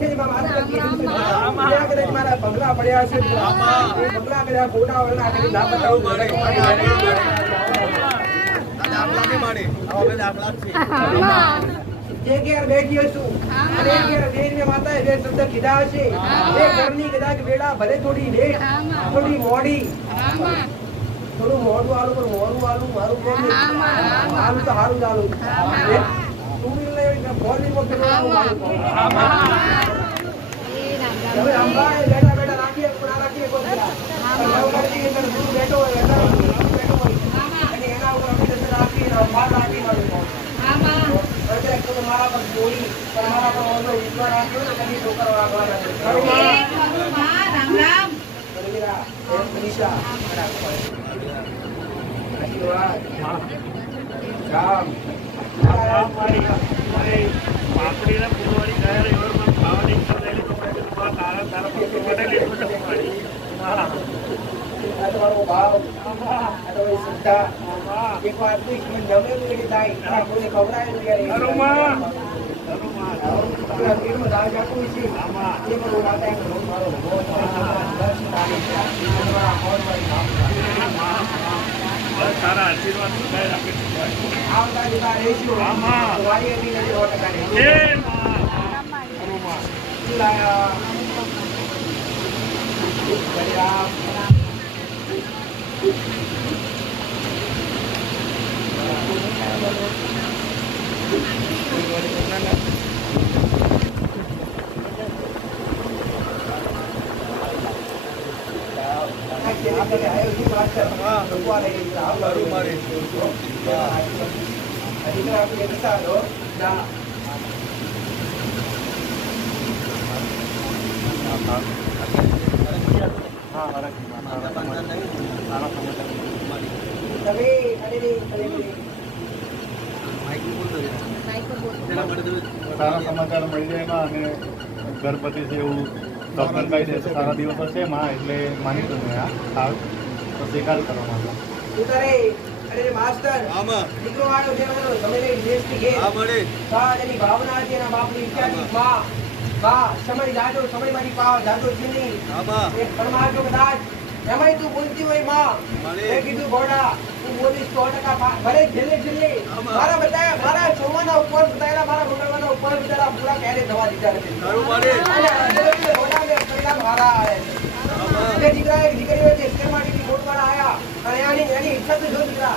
દેખે મારા કદાચ મારા બંગલા પડ્યા છે બંગલા કદાચ ખોટા વળના કરી ના બતાવું જે ઘેર બેઠી છું અને ઘેર બેન માતાએ બે શબ્દ કીધા છે એ ઘરની કદાચ વેળા ભલે થોડી લેટ થોડી મોડી થોડું મોડું આલું પણ મોડું આલું મારું કેમ આલું તો સારું ચાલુ ટુ વ્હીલર ફોરની વખતે હવે અંબાએ બેઠા બેઠા રાખીએ પૂરા રાખીએ કોઈ બેઠો હોય અને એના ઉપર અમે નજર રાખીએ અંબા રાખી મારા પર બોલી મારા પર ઓલો વિશ્વાસ રાખ્યો તો કદી છોકરો આગળ રામ રામ મનીષા પાપડીના ફૂલવાળી ગયા એવરમાં ખાવાની કરેલી તો તારા તારા પક્ષો માટે લેવું તમારો ભાવ તમારી શ્રદ્ધા એક વાર જમેલું એટલે થાય કોઈને ખવડાય તારા આશીર્વાદ સારા સમાચાર મળી જાય એમાં અને ગણપતિ છે એવું ડૉક્ટર કહી દે તો સારા દિવસો છે માં એટલે માની દઉં આ સારું તો સ્વીકાર કરવા માંગો અરે માસ્ટર દીકરો આડો છે તમે દેશની ઘેર એની ભાવના છે એના બાપની ઈચ્છા બા સમય જાજો સમય મારી પાવ જાજો છે નહીં એક પરમાર્થો કદાચ એમાંય તું બોલતી હોય માં મેં કીધું ગોડા તું બોલીશ 100% ભલે છેલ્લે મારા બતાયા મારા ચોમાના ઉપર બતાયેલા મારા મંગળવાના ઉપર બતાયેલા પૂરા ક્યારે દવા દીધા નથી પરિણામ મારા આવે દીકરા એક દીકરીઓ જે શેર માર્કેટની કોટવાળા આયા અને એની ઈચ્છા તો જો દીકરા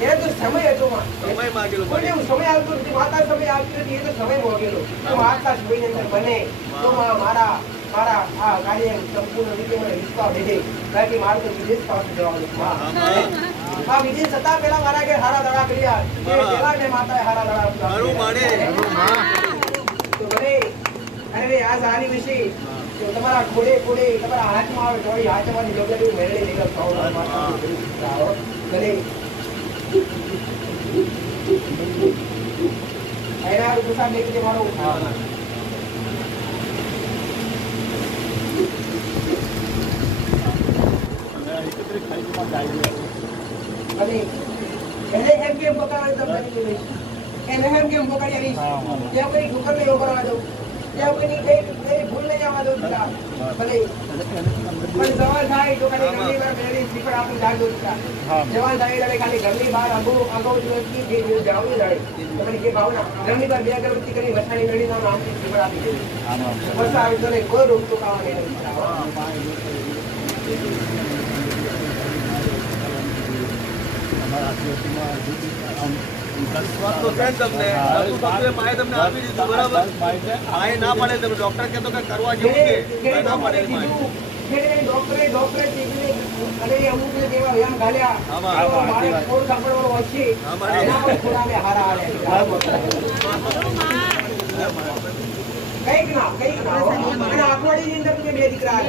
એને તો સમય હતો માં સમય માંગેલો સમય આવતો નથી માતા સમય આવતી નથી એ તો સમય માંગેલો તો માતા કોઈની અંદર બને તો મારા આ કાર્ય સંપૂર્ણ રીતે મને વિશ્વાસ દેજે કારણ કે મારે તો વિદેશ પાસે જવાનું હા વિદેશ હતા પેલા મારા કે હારા દડા કર્યા પેલા ને માતાએ હારા દડા તો ભલે અરે આજ આની વિશે તો તમારા ખોડે તમારા હાથમાં આવે થોડી હાથમાંથી જોગેલું મેળવી નીકળ ખાવ ભલે એના ગુસ્સા દેખી મારો એને એમ કેમ પકડાવી ત્યાં કોઈ ઠોકર નહીં કરવા દઉં ત્યાં કોઈ કઈ ભૂલ નહીં આવવા દઉં ભલે પણ સવાલ થાય તો ખાલી ઘરની બહાર મેળવી શ્રીફળ આપી જાગો જવાન થાય એટલે ખાલી ઘરની બહાર અગાઉ દિવસની જે જાવની જાય તમારી જે ભાવના ઘરની બહાર બે અગરબત્તી કરી વસાણી મેળવી નામ આપી શ્રીફળ આપી દે બસ આવી તો કોઈ રોકતો કાવા નહીં કઈક ના અને અખવાડી ની અંદર બે દીકરા એક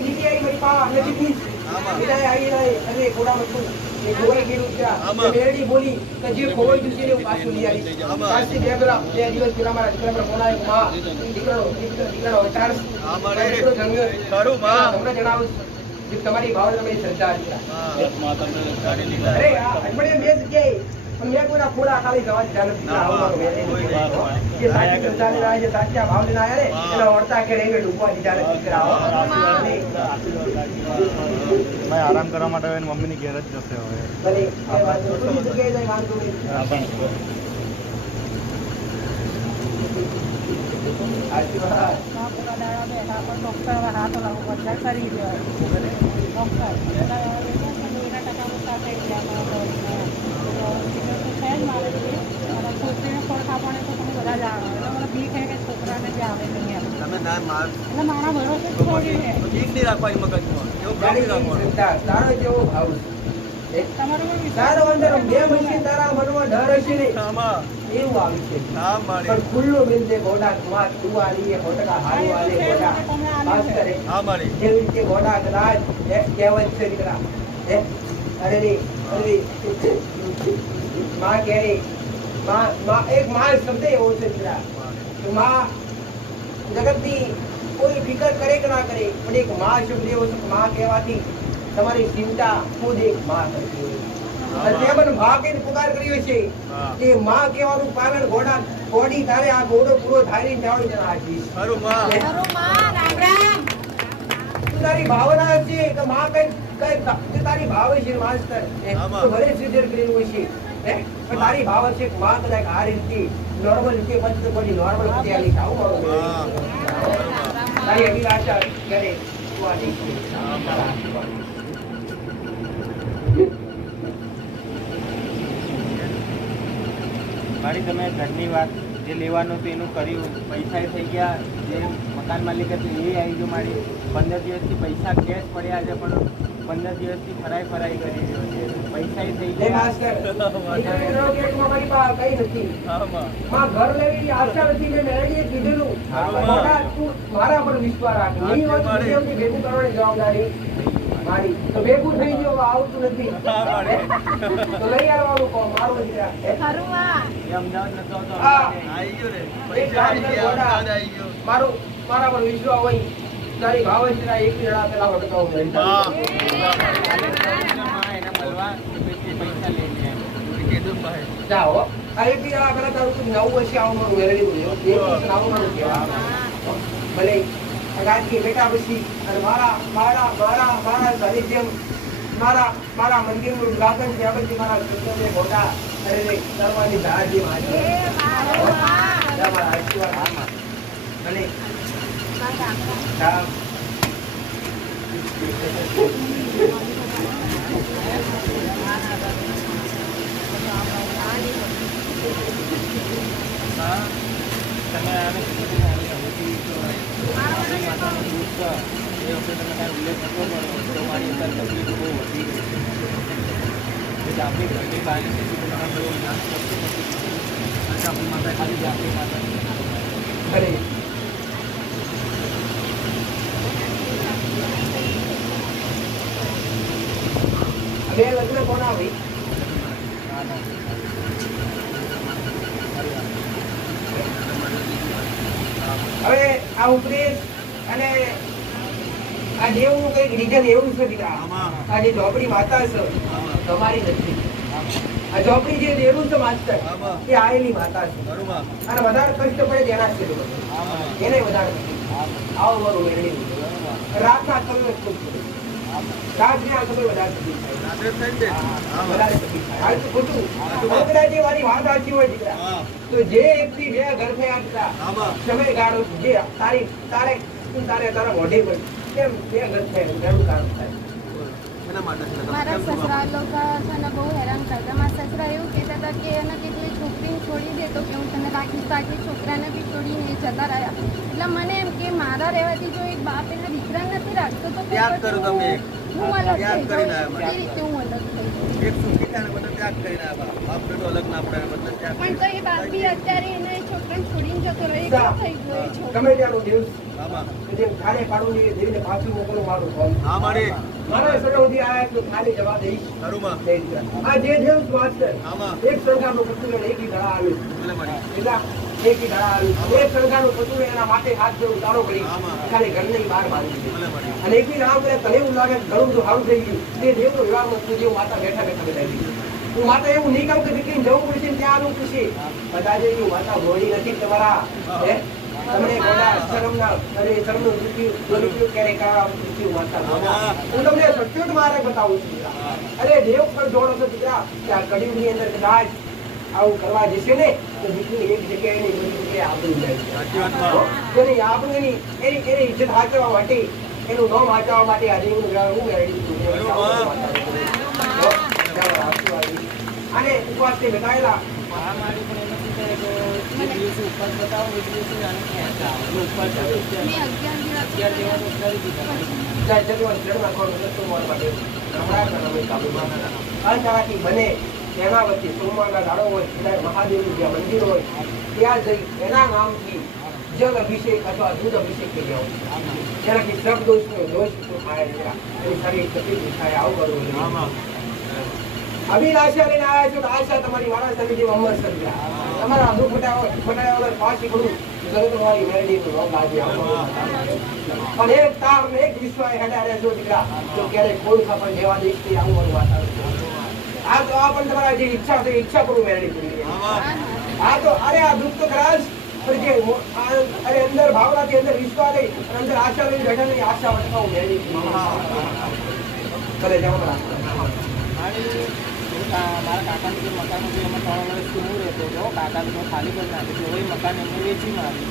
બીજી આવી મારી પા નજીકની અને ઘોડા મતું એ ઘોડે કીધું મેરડી બોલી કે જે ખોવાઈ ગયું છે એવું પાછું લઈ આવી પાછી બે દિવસ પેલા મારા દીકરા પર ફોન આવ્યો માં દીકરાનો વિચાર તમને જણાવું તમારી ભાવના તમે શ્રદ્ધા અરે અજમણી બે જગ્યાએ મેં કોઈના ખોડા ખાલી જવા દીધા નથી. ના, આવું મારું વેરે કોઈ નથી. નહીં. જે સાચી શ્રદ્ધાને ના છે, સાચા ભાવને ના છે ને, એના ઓળતા કે રેંગે ડૂબવા દીધા નથી કરાવો. ભાઈ આરામ કરવા માટે હવે એની મમ્મીની ઘેર જ જશે હવે. ભલે, કઈ વાંધો નહીં. બીજી જગ્યાએ જાય વાંધો નહીં. આશીર્વાદ. તમે ના માર છોકરાને ઠીક નહીં રાખવાની મગજમાં એવું તારી નહીં રાખવાનું. શ્રદ્ધા, તારો જેવો ભાવ છે. તારો અંદર બે મહિને તારા મનમાં ડર હશે ને આમાં એવું આવી છે. ના મારી પણ ખુલ્લો મિલ દે ગોડા માં તું આલી એ ગોડા હારું આલે ગોડા પાસ કરે. હા મારી એવી રીતે ગોડા કદાચ એક કહેવત છે દીકરા. અરે રે અરે માં કહે માં એક માં શબ્દ એવો છે દીકરા કે માં જગતની કોઈ ફિકર કરે કે ના કરે પણ એક માં શબ્દ એવો છે કે માં કહેવાથી તમારી ચિંતા ખુદ એક માં કરતી હોય. અને તે પણ માં કહીને પુકાર કર્યો છે તે માં કહેવાનું પાલન ઘોડી તારે આ ઘોડો પૂરો થાય જાવડી જણા આપીશ. ખરું માં તારી ભાવના છે કે માં કઈ તારી ભાવ છે માસ્તર તો ભલે સિજર કરેલું હોય છે પણ તારી ભાવ છે કે માં કદાચ આ રીતે નોર્મલ રીતે પછી કોઈ નોર્મલ રીતે આલી થાવ તારી અભિલાષા કરે તું આ દે છે. મારી તમે ઘરની વાત જે લેવાનું હતું એનું કર્યું, પૈસા થઈ ગયા, જે મકાન માલિક હતું એ આવી ગયું. મારી 15 દિવસથી પૈસા કેશ પડ્યા છે પણ 15 દિવસથી ફરાઈ કરી રહ્યો છે. પૈસા થઈ લે ગયા. માસ્તર ઇન્ટરનેટ રોકેટમાં મારી પાસે કઈ નથી. આમાં માં ઘર લેવી આશા નથી. મેં મેળવીએ કીધેલું મોટા તું મારા પર વિશ્વાસ રાખ. નહીં હોય તો બીજાથી ભેગું કરવાની જવાબદારી મારી. તો ભેગું થઈ ગયો આવતું નથી તો લઈ આવવાનું કહો મારું દીકરા. એ અમદાવાદ નતો આવતો. હા. આવી ગયો ને એક પૈસા કામ આવી કર ગયા ગોડા. અમદાવાદ આવી ગયો મારા પર વિશ્વાસ હોય તારી ભાવ છે એક જણા પેલા વટકાવું હા એને મળવા કે પછી પૈસા લઈ લે એમ. કીધું ભાઈ જાઓ આ એક જણા પેલા તારું તું નવું વર્ષે આવું મારું વેરડી બોલ્યો એ નવું મારું કહેવા ભલે રાજકી બેટા પછી અને મારા સાનિધ્યમ મારા મંદિરનું ઉદ્ઘાટન છે આ પછી મારા કૃષ્ણને મોટા અરે કરવાની ધારજી મારી મારા આશીર્વાદ ભલે તમે આને કીધું કે આવી માતાનું દૂધ છે એ વખતે તમે કાંઈ ઉલ્લેખ નતો કર્યો તો મારી અંદર તકલીફ બહુ વધી ગઈ. એટલે આપણી ઘરની બહારની સ્થિતિ તમે બહુ યાદ કરતો નથી. આપણી માતા ખાલી આપણી માતા ભલે હવે લગ્ન કોના ભાઈ હવે આ ઉપદેશ અને આ જેવું કઈક રીઝન એવું છે દીકરા આ જે ઝોપડી માતા છે તમારી નથી આ ઝોપડી જે દેવું છે માસ્તર એ આયેલી માતા છે ખરું માં અને વધારે કષ્ટ પડે તેના છે લોકો. એને વધારે આવો મારું મેળવી રાતના સમય ખૂબ રાતને આ સમય વધારે તકલીફ થાય રાત્રે થઈ ને હા વધારે તકલીફ થાય આ તો ખોટું કદાચ એ મારી વાત સાચી હોય દીકરા હા તો જે એકથી બે ઘર થયા હતા આમાં સમયગાળો જે તારા મોઢે પર કેમ બે ઘર થયા ઘરનું કામ થાય એના માટે છે મારા સસરા લોકો છે ને બહુ હેરાન કરતા. મારા સસરા એવું કહેતા હતા કે એને કેટલી છોકરીને છોડી દે તો કે હું તને રાખીશ તો આટલી છોકરાને બી છોડીને જતા રહ્યા. એટલે મને એમ કે મારા રહેવાથી જો એક બાપ એના દીકરા નથી રાખતો તો ત્યાગ કરો તમે. હું અલગ ત્યાગ થઈ કરીને જાઉં. આવ્યા. એ રીતે હું અલગ થઈ જાઉં. એક સુખી થાય ને બધો ત્યાગ કરીને આવ્યા બાપ બેટો અલગ ના પડે બધો ત્યાગ પણ તો એ બાપ બી અત્યારે એને છોકરાને છોડીને જતો રહ્યો. એ કેવો થઈ ગયો એ છોકરો? ગમે ત્યાંનો દિવસ આમાં જે ખાને પાડું ને દેવીને પાછું મોકલું મારું ફોન હા મારી મારા સડો સુધી આયા તો ખાલી જવા દઈશ ખરું માં દઈ દીધા. આ જે દિવસ માસ્તર આમાં એક સરકારનું કચું એક ધડા આવ્યું એટલે મારી એટલા એક ધડા આવ્યું એક સરકારનું કચું એના માટે હાથ જેવું ઉતારો કરી ખાલી ઘરની બહાર મારી દીધી. એટલે મારી અને એક નામ કરે તને એવું લાગે કે ઘણું બધું સારું થઈ ગયું તે દેવનો વિવાહ વસ્તુ જેવું માતા બેઠા બેઠા બતાવી દીધું હું માતા એવું નહીં કહું કે દીકરીને જવું પડશે ને ત્યાં આવવું પડશે. બધા જે હું માતા મોડી નથી તમારા. હે? તમને બધા શરમના અરે શરમનો દુરુપયોગ ક્યારે કરવા નથી હું માતા મોડા. હું તમને સત્ય જ મારે બતાવું છું. અરે દેવ પર જોડો છો દીકરા કે આ કળિયુગની અંદર કદાચ આવું કરવા જશે ને તો દીકરી એક જગ્યાએ નહીં બધી જગ્યાએ આબરૂ જાય. એની આબરૂ એની ઇજ્જત સાચવવા માટે એનું નામ સાચવવા માટે આજે હું રેડી છું. અને ઉપવાસથી બતાવેલા આ મારી પણ એમ શું થાય કે એક દિવસે ઉપર બતાવો એક દિવસે આને ખેંચા આવે ઉપર ચડે મેં 11 અત્યારે જેવાનું ઉતારી દીધા જાય જતું જળ નાખવાનું રસ્તો મોર માટે હમણાં અમે કાબુમાં અંતરાથી બને એના વચ્ચે સોમવારના દાડો હોય ત્યારે મહાદેવનું જ્યાં મંદિર હોય ત્યાં જઈ એના નામથી જલ અભિષેક અથવા દૂધ અભિષેક કરી આવો. જેનાથી સબ દોષનો દોષ થાય એની શરીર તકલીફ થાય આવું કરવું. અભિલાષા લઈને આવ્યા છો તો આશા તમારી વાળા સમી જેવા અમર સર્જા તમારા દુઃખ ફટાયા વગર પાછી કરું જગત તમારી મેરડીનું રોગ લાગી પણ એક તાર ને એક વિશ્વાસ હટાડે છો દીકરા તો ક્યારે કોઈ ખબર લેવા દઈશ તે આવું મારું વાતાવરણ. આ તો આ પણ તમારા જે ઈચ્છા છે ઈચ્છા કરું મેરડી પૂરી. આ તો અરે આ દુઃખ તો ખરા જ પણ જે અરે અંદર ભાવનાથી અંદર વિશ્વાસ લઈ અંદર આશા લઈને બેઠા નહીં આશા વટકાવું મેરડી ભલે જાઓ મારા કાકાનું જે મકાન હતું એમાં 3 વર્ષથી હું રહેતો હતો. કાકાને મેં ખાલી કરી નાખ્યું તો એ મકાન એમને વેચી માર્યું.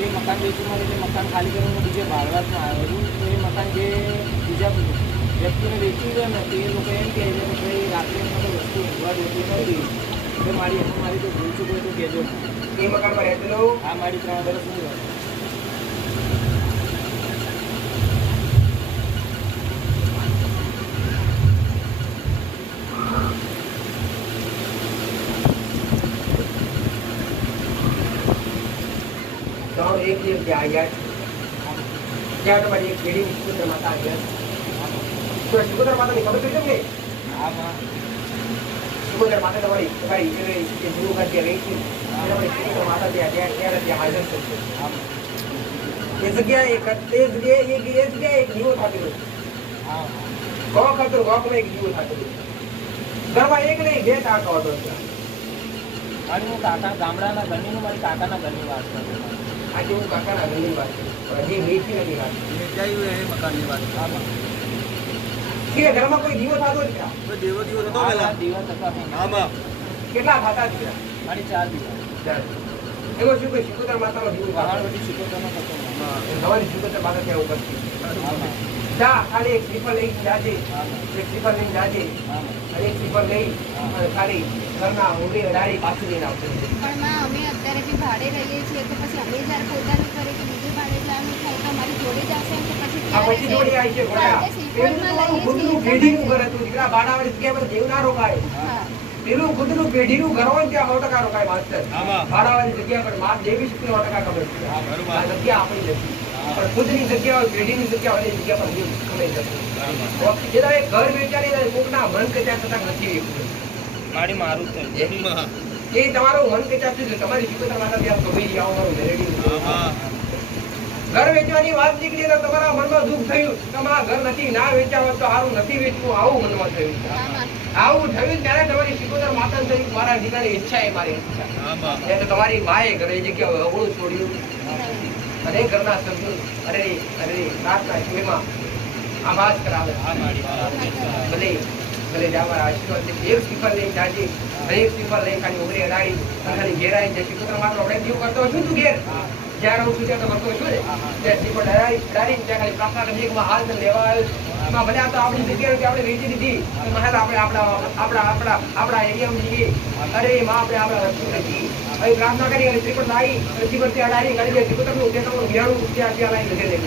એ મકાન વેચી માર્યું એટલે મકાન ખાલી કરીને બીજે ભાડવાતમાં આવ્યો છું. તો એ મકાન જે બીજા વ્યક્તિને વેચી ગયો ને તો એ લોકો એમ કહે છે કે ભાઈ રાત્રે એમને વસ્તુ ઊંઘવા દેતી નથી તો મારી તો ભૂલ ચૂક હોય તો કહેજો. એ મકાનમાં રહેતો આ મારી 3 વર્ષ હું રહ્યો. એક દિવસ ત્યાં આવ્યા ત્યાં તમારી એક પેઢી શિકોતર માતા આવ્યા. તો શિકોતર માતાની ખબર પડી તમને? શિકોતર માતા તમારી ગુરુ ખાતે રહી છે શિકોતર માતા ત્યાં હાજર થશે. એ જગ્યાએ એક દીવો થતો ગો ખાતર ગોકમાં એક દીવો થતો ઘરમાં એક નહીં 2 ટાંકા હતો. અને હું કાકા ગામડાના ઘરની મારી કાકાના ઘરની વાત કરું. આજે હું કાકાના ઘરની વાત કરું હજી વેચી નથી વાત મકાનની વાત કે ઘરમાં કોઈ દીવો થતો જ દિવસ હતા કેટલા થતા જ મારી 4 દિવસ એમાં શું કોઈ શિકોતર માતાનો દીવો પહાડ બધી શીખવતો થતો તમારી શિકોતર માતા ત્યાં ઉપરથી જા ખાલી એક શ્રીફળ લઈ જાજે એક શ્રીફળ લઈને જાજે અને એક શ્રીફળ લઈ ખાલી ઘરના ઊંડી અડાડી પાછી લઈને આવશે. પણ માં અમે અત્યારે બી ભાડે રહીએ છીએ તો પછી અમે જ્યારે પોતાનું કરે કે બીજે ભાડે જવાનું થાય તો અમારી જોડે જ આવશે એમ તો પછી આ પછી જોડે આવી છે ઘોડા પેલું ખુદનું પેઢીનું ઘર હતું દીકરા બાડાવાળી જગ્યા પર દેવ ના રોકાય. પેલું ખુદનું પેઢીનું ઘર હોય ત્યાં 100% રોકાય માસ્ટર. બાડાવાળી જગ્યા પર માત દેવી શક્તિ 100% ખબર છે. આ જગ્યા આપણી નથી પણ ખુદની જગ્યા હોય પેઢીની જગ્યા હોય એ જગ્યા પર દેવ ખબર જશે. એ તો ઘર વેચારી કોકના મન કચ્યા થતા નથી વેચવું. મારી મારું જ થયું. એ તમારું મન કચ્યા છે તમારી શિકોતર માતા ત્યાં ગમી આવો મારું મેરેડી ઘર વેચવાની વાત નીકળી તો તમારા મનમાં દુઃખ થયું તમારા ઘર નથી ના વેચ્યા હોત તો સારું નથી વેચવું આવું મનમાં થયું. આવું થયું ત્યારે તમારી શિકોતર માતા થયું મારા દીકરાની ઈચ્છા એ મારી ઈચ્છા તો તમારી માએ ઘરે જગ્યા અવળું છોડ્યું અને ઘરના સભ્યો અરે પ્રાર્થના એમાં આભાસ કરાવે ભલે ભલે મારા આશીર્વાદ એક શ્રીફળ લઈને જાજે એક શ્રીફળ લઈ ખાલી ઉમરી અડાડી ખાલી ઘેર આવી જાય શિકોતર માતા આપણે જીવ કરતો છું તું ઘેર જ્યાં રહું છું ત્યાં તો કરતો છું ને ત્યાં શ્રીફળ અડાડી ત્યાં ખાલી પ્રાર્થના કરી એકમાં હાલ લેવા આવ્યો એમાં ભલે આ તો આપણી જગ્યાએ આપણે વેચી દીધી મહેલ આપણે આપણા એરિયામાં જઈએ અરે માં આપણે આપણા રસ્તો નથી અહીં પ્રાર્થના કરી અને શ્રીફળ લાવી શ્રીફળથી અડાડી કાઢી દે શ્રીકોતરનું ત્યાં વિહાણું ત્યાં લાવી લખે દે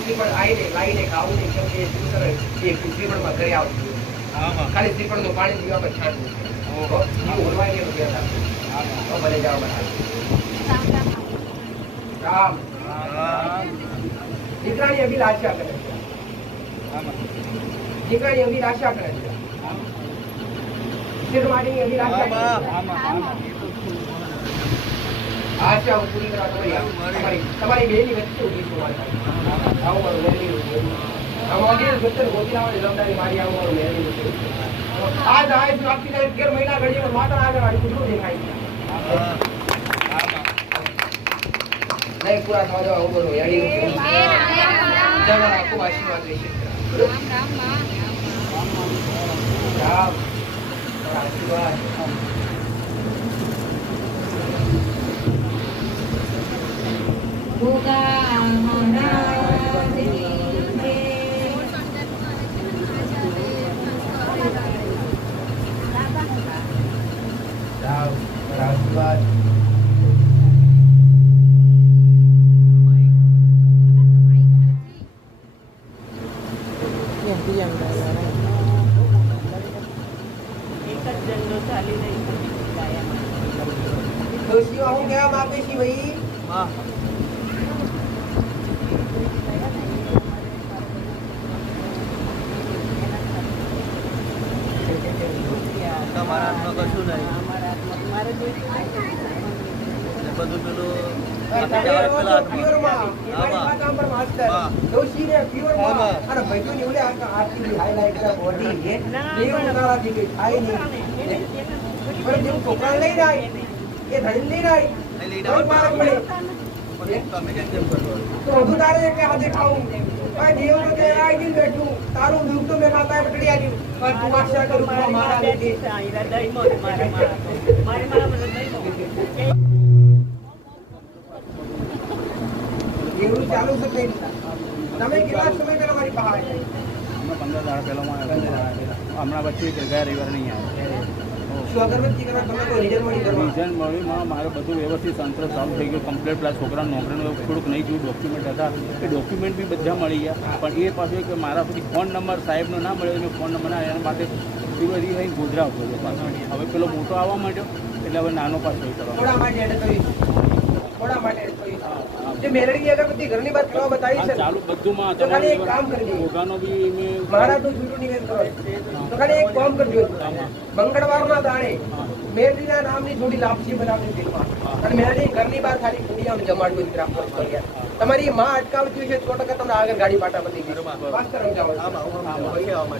શ્રીફળ આવીને લાવીને ખાવું નહીં કેમ કે શ્રીકોતર એ શ્રીફળમાં ઘરે આવતું ખાલી શ્રીફળનું પાણી પીવા પર છાંટવું બોલવાય નહીં ભલે જાઓ રામ દીકરાની અભિલાષા કરે દીકરાની અભિલાષા કરે છે શિર માટેની અભિલાષા આશા પૂરી કરવા તમારી બેની વચ્ચે ઉભી છું આવું મારું આમ આગળ ગોતર ગોતી આવવાની જવાબદારી મારી આવવાનું મેળવી છે. આજ આજ આવતીકાલે 11 મહિના ઘડીમાં માતા આગળ આડી કુટલું દેખાય છે. નહીં પૂરા થવા દેવા ઉભો રહો યાડી જરા ખૂબ આશીર્વાદ રહેશે. રામ આશીર્વાદ. રામ આશીર્વાદ. ડોશીઓ હું કહેવા માંગે છે ભાઈ તમારા હાથમાં કશું નહીં બધું પેલું છોકરા લઈ જાય એ ધણી લઈ જાય તમે કેમ કરો તો વધુ તારે કે હાથે ખાવું ભાઈ દેવ તો તે આવી બેઠું તારું દુઃખ તો મેં ખાતા પકડી આવી પણ તું આશા કરું મારા લીધે એવું ચાલુ છે કઈ તમે કેટલા સમય પહેલા મારી પાસે અમે 15 દાડા પહેલા હમણાં વચ્ચે ગયા રવિવારે નહીં આવ્યા. શું અગરબત્તી કરવા તમે કોઈ રિઝલ્ટ મળી કરવા રિઝલ્ટ મળ્યું મારે બધું વ્યવસ્થિત તંત્ર ચાલુ થઈ ગયું કમ્પ્લીટ. પેલા છોકરાનું નોકરીનું થોડુંક નહીં જોયું ડોક્યુમેન્ટ હતા એ ડોક્યુમેન્ટ બી બધા મળી ગયા. પણ એ પાછું કે મારા સુધી ફોન નંબર સાહેબનો ના મળ્યો મેં ફોન નંબર ના એના માટે બધી અહીં ગોધરા આવતો હતો પાછો. હવે પેલો મોટો આવવા માંડ્યો એટલે હવે નાનો પાછો કરવા થોડા માટે એડ કર્યું થોડા માટે એડ કર્યું જે મેલડી અગરબત્તી ઘરની વાત કરવા બતાવી છે ચાલુ બધુંમાં તો ખાલી એક કામ કરી દો યોગાનો બી મેં મહારાજનું જૂઠું નિવેદન કરો તો ખાલી એક કામ કરજો મંગળવારના દાડે મેલડીના નામની થોડી લાપસી બનાવવી દિલમાં અને મેલડી ઘરની બહાર ખાલી કુડિયામાં જમાડવું દીકરા તમારી માં અટકાવતી છે 100% તમને આગળ ગાડી પાટા બધી ગઈ વાત કરો જાઓ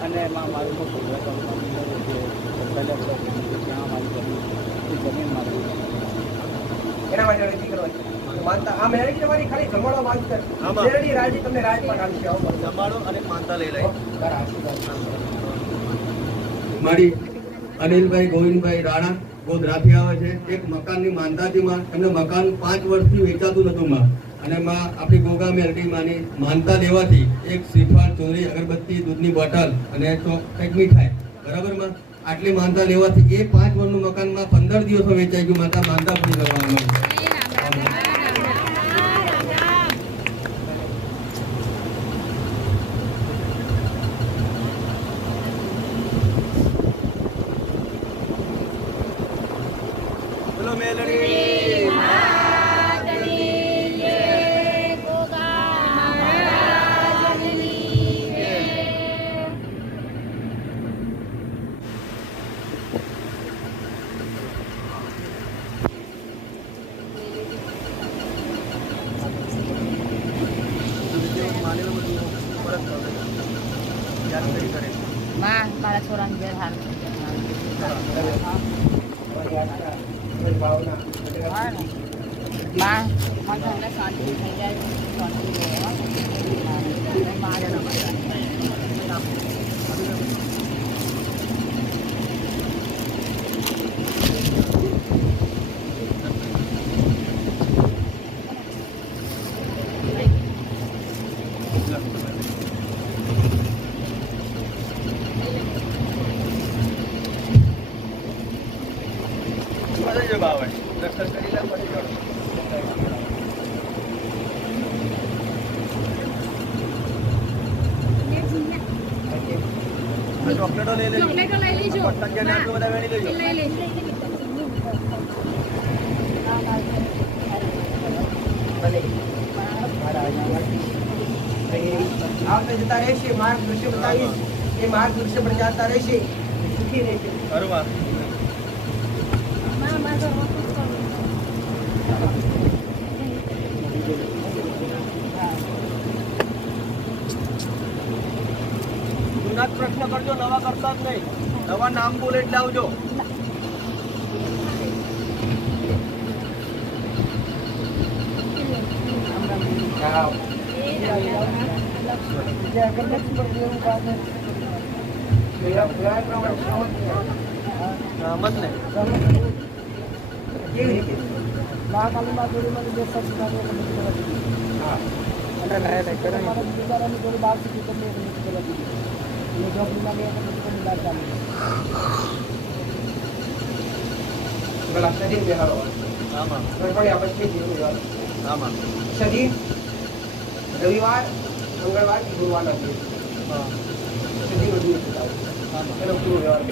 અને એમાં મારું જમીન મારી એના માટે અરજી કરવાની માનતા આ મેલડી તમારી ખાલી જમાડો વાત કર મેલડી રાજી તમને રાજપાટ આપશે આવો જમાડો અને માનતા લઈ લે મારી અનિલભાઈ ગોવિંદભાઈ રાણા ગોધરાથી આવે છે. એક મકાનની માનતાથી એમને મકાન 5 વર્ષથી વેચાતું નતું માં અને માં આપણી ગોગા મેલડી માની માનતા લેવાથી એક શ્રીફળ ચોરી અગરબત્તી દૂધની બોટલ અને કંઈક મીઠાઈ બરાબર માં આટલી માનતા લેવાથી એ 5 વર્ષનું મકાનમાં 15 દિવસમાં વેચાઈ ગયું. માનતા પૂરી કરવામાં બોલો મેલડી મારા છોરાની ઘેર હાલ શાંતિ થઈ જાય ચોકલેટો લઈ લેજો ચોકલેટો લઈ લેજો બધા વેણી લેજો લઈ લેજો આવતા જતા રહેશે માર્ગ દૃશ્ય બતાવીશ એ માર્ગ દૃશ્ય પર જતા રહેશે સુખી રહેશે બરોબર જૂના જ પ્રશ્ન કરજો, નવા કરતા જ નહીં. નવા નામ બોલે એટલે આવજો. મત ને કેવી રીતે મહાકાલીમાં જોડી મને બે સબ હા અને લાયા કરે મારા બિચારાની જોડી 12 સુધી તમને એક મિનિટ કરી દીધી એ જોબ માં લે તો તમને બાર ચાલે ગલા સદી બેહારો આમાં ગડબડી આપશે જીવ યાર આમાં સદી રવિવાર મંગળવાર ગુરુવારના દિવસ હા સદી વધુ આમાં એનો પૂરો વ્યવહાર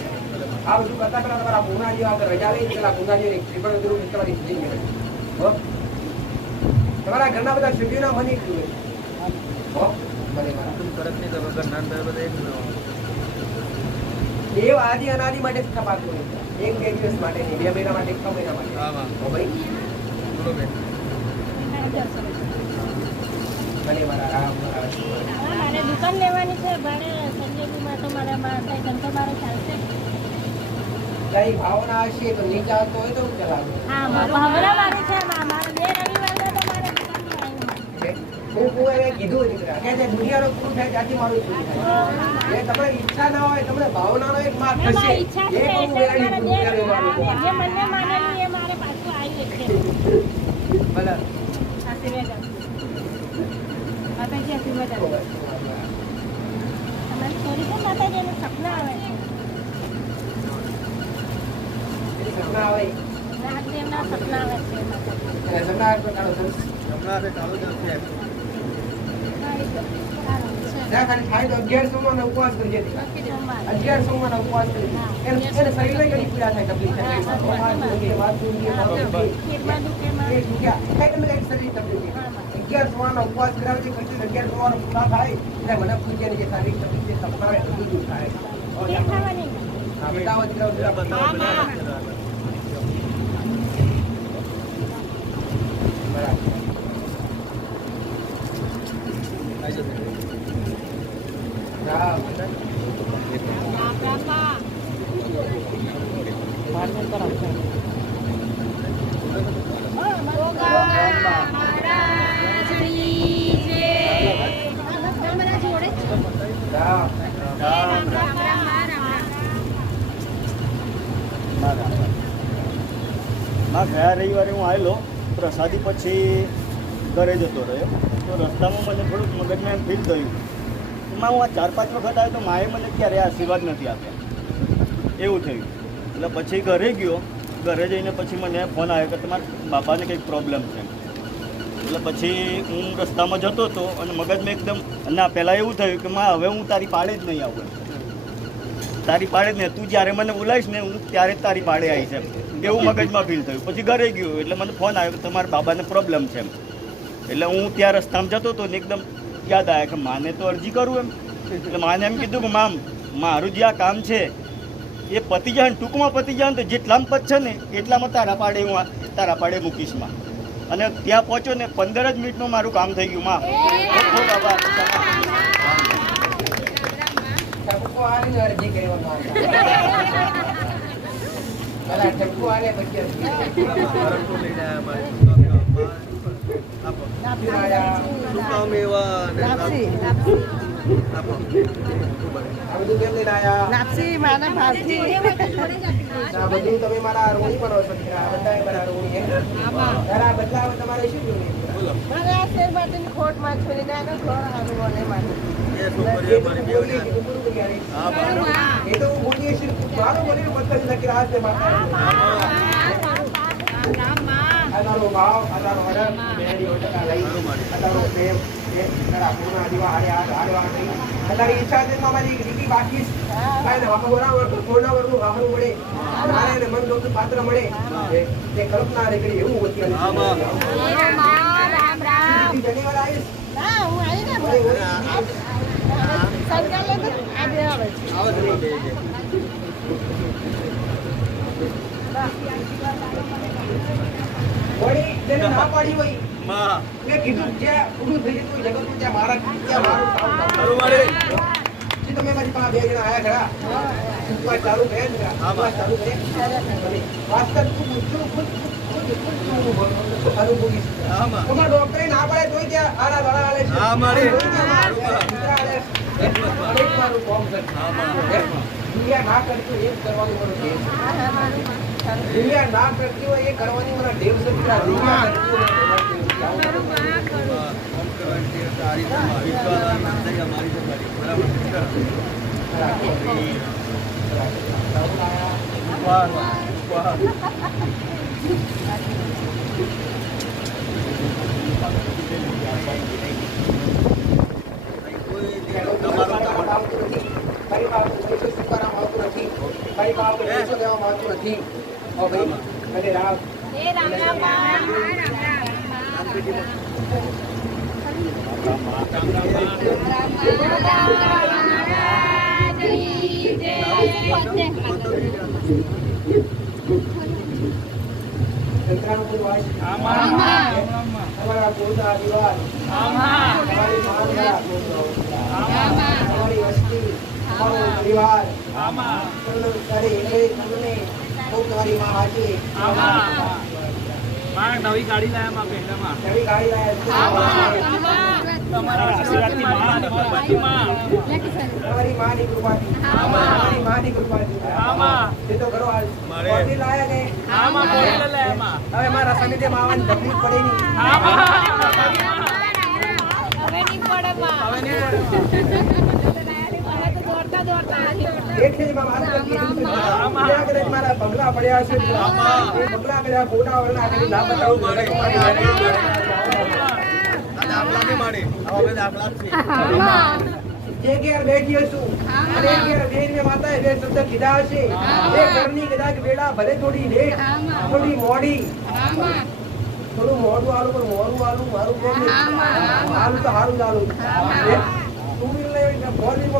આ બધું કરતા પહેલા તમારા પૂના જેવા રજા લઈ પેલા પૂના જેવી ટ્રિપલ જરૂર તમારી સદી મેળવે તમારા ઘરના બધા સભ્યોના મની જુએ હો મને મારા કરત નહીં કરો ઘરના બધા એક દેવ આદિ અનાદિ માટે સ્થાપાતું નથી એક બે દિવસ માટે નહીં 2 મહિના માટે 6 મહિના માટે હા હો ભાઈ બોલો બેન મને મારા રામ મારે દુકાન લેવાની છે ભાડે સંજયજીમાં તો મારે કઈ ધંધો મારો ચાલશે કઈ ભાવના હશે તો નીચા તો હોય તો ચલાવો હા ભાવના મારી છે મારે 2 રવિવારમાં તો મારે દુકાનમાં હું કોઈએ કીધું દીકરા કે જે દુનિયાનો પૂરું થાય ત્યાંથી મારું પૂરું થાય એ તમારી ઈચ્છા ના હોય તમને ભાવનાનો એક માર્ગ થશે ઈચ્છા છે એ પણ જે મને માનેલું એ મારે પાછું આવી છે ભલે આશીર્વાદ માતાજી આશીર્વાદ તમારી થોડી છે માતાજીને સપના આવે સપના આવે નાગદેવના સપના આવે છે માતાજી અને સપના આવે કાળો સંસ હમણાં આપણે કાળો જ છે. ના ખાલી થાય તો 1100 માં ઉપવાસ કરી જતી 1100 માં ઉપવાસ કરી એને શરીરમાં ઘણી પીડા થાય તકલીફ થાય શરીર તકલીફ 1100 માં ઉપવાસ કરાવે છે પછી 1100 માં પૂરા થાય એટલે મને પૂછ્યા જે શારીરિક તકલીફ છે સપના એટલું દૂર થાય હા બતાવો દીકરા બતાવો ના ગયા રવિવારે હું આવેલો પ્રસાદી પછી ઘરે જતો રહ્યો તો રસ્તામાં મને થોડુંક મગજમાં એમ ફીલ થયું એમાં હું આ 4-5 વખત આવ્યો તો માએ મને ક્યારેય આશીર્વાદ નથી આપ્યા એવું થયું એટલે પછી ઘરે ગયો ઘરે જઈને પછી મને ફોન આવ્યો કે તમારા બાપાને કંઈક પ્રોબ્લેમ છે એટલે પછી હું રસ્તામાં જતો હતો અને મગજમાં એકદમ ના પહેલાં એવું થયું કે હવે હું તારી પાડે જ નહીં આવું તારી પાડે જ નહીં તું જ્યારે મને બોલાવીશ ને હું ત્યારે જ તારી પાડે આવીશ એમ એવું મગજમાં ફીલ થયું પછી ઘરે ગયો એટલે મને ફોન આવ્યો કે તમારા બાબાને પ્રોબ્લેમ છે એમ એટલે હું ત્યાં રસ્તામાં જતો હતો ને એકદમ યાદ આવ્યા કે માને તો અરજી કરું એમ એટલે માને એમ કીધું કે મારું જે આ કામ છે એ પતી જાય ને ટૂંકમાં પતી જાય ને તો જેટલામાં પતશે ને એટલામાં તારા પાડે મૂકીશ માં અને ત્યાં પહોંચ્યો ને 15 જ મિનિટમાં મારું કામ થઈ ગયું માં ખૂબ આભાર ઠપકો આલે ને અરજી કરવાનો ભલા ઠપકો આલે પછી બાળકો લઈને આવ્યા ભાઈ. આપો. શુકામ એવા અને આપો. આ બધું કેમ લઈને આયા નાપસી માના ભાવથી આ બધું તમે મારા રોણી બનો છો દીકરા આ બધાય મારા રોણી હે તારા બદલાવ તમારે શું જોઈએ બોલો. મારે આ શેર બાટની ખોટમાં છોડીને આનો ઘર હારું બોલે મારે એ છોકરીઓ મારી બેવડી. હા બાળકો. એ તો હું બોલીએ છીએ મારો બોલીને મતલબ નથી રાત છે માતા આ તારો ભાવ આ તારો હરખ બેડી ઓટકા લઈ આ તારો પ્રેમ એ તારા પૂર્ણ આદિવા હારે તારી ઈચ્છા છે અમારી રીતિ બાકી કાંઈ ના પૂર્ણ વર્ગનું વાહન મળે મારે અને મન ગમતું પાત્ર મળે તે કલ્પના રેકડી એવું હોતી આમાં. ધન્યવાદ આવીશ ના હું આવી ને સરકાર લે તો આજે આવે છે આવો તમે બે જે. વળી જેને ના પાડી હોય માં. મેં કીધું જે પૂરું થઈ જતું જગતનું ત્યાં મારું કામ ખરું મળે. જે તમે મારી પાસે બે જણા આયા ખરા વાત ચાલુ કરે વાત ચાલુ કરે વાસ્તવ તું પૂછું તમારા ડોક્ટરે ના પાડે તોય ત્યાં આડા દડા આલે છે હા મારી દુનિયા ના કરતું એ કરવાનું મને દુનિયા ના કરતી હોય એ કરવાની મને દેવ છે દુનિયા નવી ગાડી લાયા માં પહેલામાં નવી ગાડી લાયા તમારા આશીર્વાદથી તમારી માની કૃપાથી તમારી માની કૃપાથી એ તો કરો હાલ મોટી લાયા ને હવે મારા સાનિધ્યમાં આવવાની તકલીફ પડે નહીં હવે નહીં પડે માં હવે નહીં પડે તો દોડતા દોડતા એટલે જ મારા કદાચ મારા બંગલા પડ્યા છે એ બંગલા કદાચ ફોટા વરના કદાચ ના બતાવું જે ઘેર બેઠી હશું અને ઘેર બેનને માતાએ બે શબ્દ કીધા હશે એ ઘરની કદાચ વેળા ભલે થોડી લેટ થોડી મોડી થોડું મોડું આલું પણ મોડું આલું મારું કોણ હાલું તો હારું જ આલું ટુ વ્હીલર ફોર વ્હીલર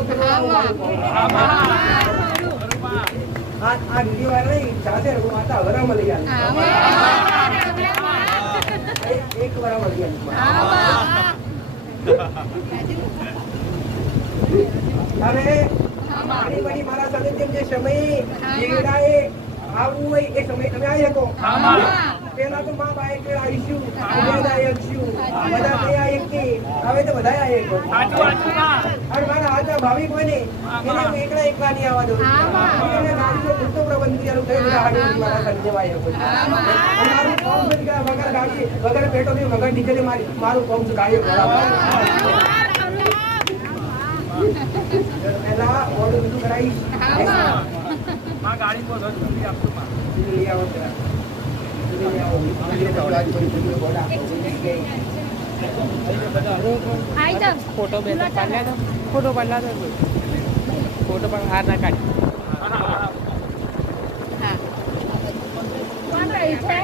આ વિડીયો વાળા નહીં સાથે રહું માતા વરા મળી ગયા એક વરા મળી ગયા હવે મારી બની મારા સાથે જેમ જે સમય જીવડાએ આવવું હોય એ સમય તમે આવી શકો પેલા તો માં બાઈક આવીશું બધા આવીશું બધા નહીં આવી કે હવે તો બધા આવી શકો અને મારા આજા ભાવિ કોઈને એને હું એકલા નહીં આવવા દઉં એને ગાડીનો પૂરતો પ્રબંધ ચાલુ થઈ બધા હાડી મારા સાથે જવાય મારું કોમ વગર ગાડી વગર પેટ્રોલ વગર ડીઝલ મારું કોમ ગાડીઓ પહેલા ઓર્ડર બધું કરાવીશ ગાડી પર આપતું લઈ આવો ફોટો બે પાડ્યા તો ફોટો પાડલા તો ફોટો પણ હાર ના કાઢી કોણ રહી છે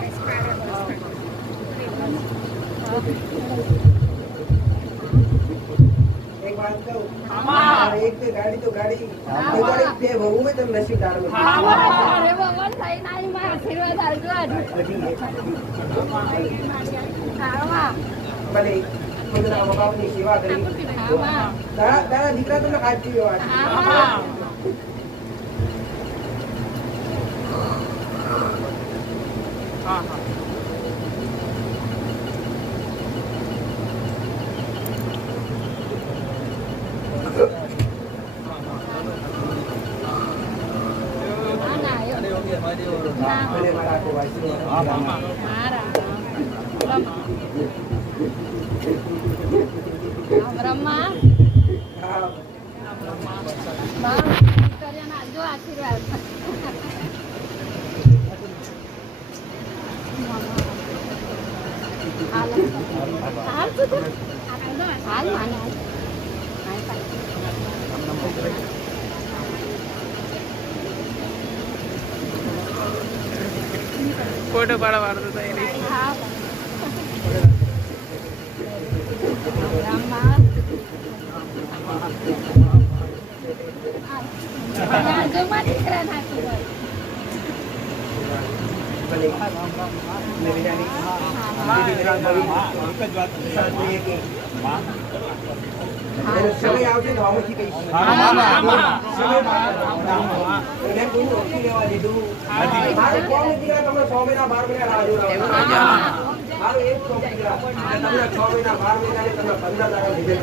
એક વાત કહું એક તો ગાડી તો ગાડી બે વહુ મેં તમે નસીબ ડાળો અરે ભગવાન થઈ નાઈ માં આશીર્વાદ આલજો ભલે બધા બાબાની સેવા કરી દાદા દીકરા તમને ખાતી વાત ભલે મારા કો વાસી બ્રહ્મા હા આલજો આશીર્વાદ હાલ માને ફોટો પાડવાનો તો એની એનો સમય આવશે તો આમાંથી કહીશ. સમય મેં કોઈનું ઓછી લેવા દીધું મારું કોમ દીકરા તમને 6 મહિના 12 મહિના રાહ જોડાવતા. મારું એક કોમ દીકરા તમને 6 મહિના 12 મહિના ને તમને 15 દાડા લીધે